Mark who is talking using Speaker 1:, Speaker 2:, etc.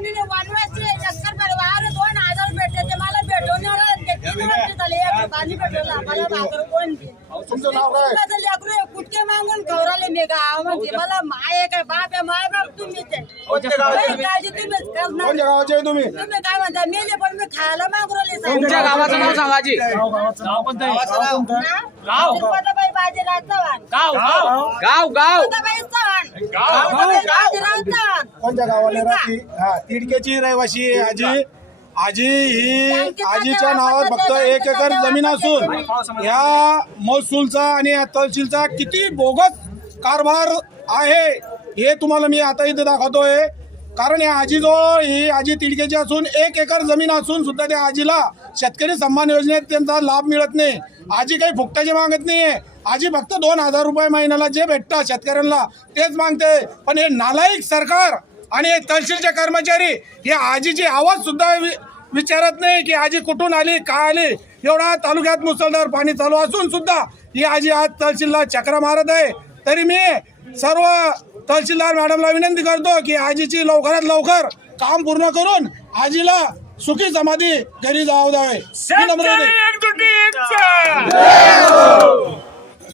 Speaker 1: जमीन वानवायची एकर परिवार दोन हजार भेटले ते मला राहिले. ते तीन वर्ष झाले एक पाणी भेटवलं आम्हाला भाकर कोण?
Speaker 2: तुमचं नाव काय?
Speaker 1: लेकरू कुटके मागून खवराले मी गावामध्ये मला माय आहे काय? बाप आहे माय बाप तुम्हीच आहे
Speaker 2: कोणत्या गावाचे
Speaker 1: काही काळजी तुम्हीच करणार.
Speaker 2: तुम्ही?
Speaker 1: तुम्ही काय म्हणता? मेले पण मी खायला मागू राहिले.
Speaker 3: तुमच्या गावाचं नाव सांगा
Speaker 1: हा? शिरपताबाई बाजीराव चव्हाण.
Speaker 3: गाव गाव.
Speaker 1: शिरपताबाई चव्हाण. शिरपताबाई
Speaker 2: आमच्या गावाला राहते. हा तिडकेची रहिवासी आहे आजी. आजी ही आजीच्या नावात फक्त एक एकर जमीन असून या महसूलचा आणि या तहसीलचा किती बोगस कारभार आहे हे तुम्हाला मी आता इथे दाखवतोय. कारण या आजी ही आजी तिडकेची असून एक एकर जमीन असून सुद्धा त्या आजीला शेतकरी सन्मान योजनेत त्यांचा लाभ मिळत नाही. आजी काही फुकटाची मागत नाहीये. आजी फक्त दोन हजार रुपये महिन्याला जे भेटतात शेतकऱ्यांना तेच मागते. पण हे नालायक सरकार आणि तहसीलचे कर्मचारी हे आजीची आवाज सुद्धा वि- विचारत नाही की आजी कुठून आली काय आली? एवढा तालुक्यात मुसळधार पाणी चालू असून सुद्धा ही आजी आज तहसीलला चक्र मारत आहे. तरी मी सर्व तहसीलदार मॅडमला विनंती करतो की आजीची लवकरात लवकर काम पूर्ण करून आजीला सुखी समाधी घरी जाऊ द्यावे.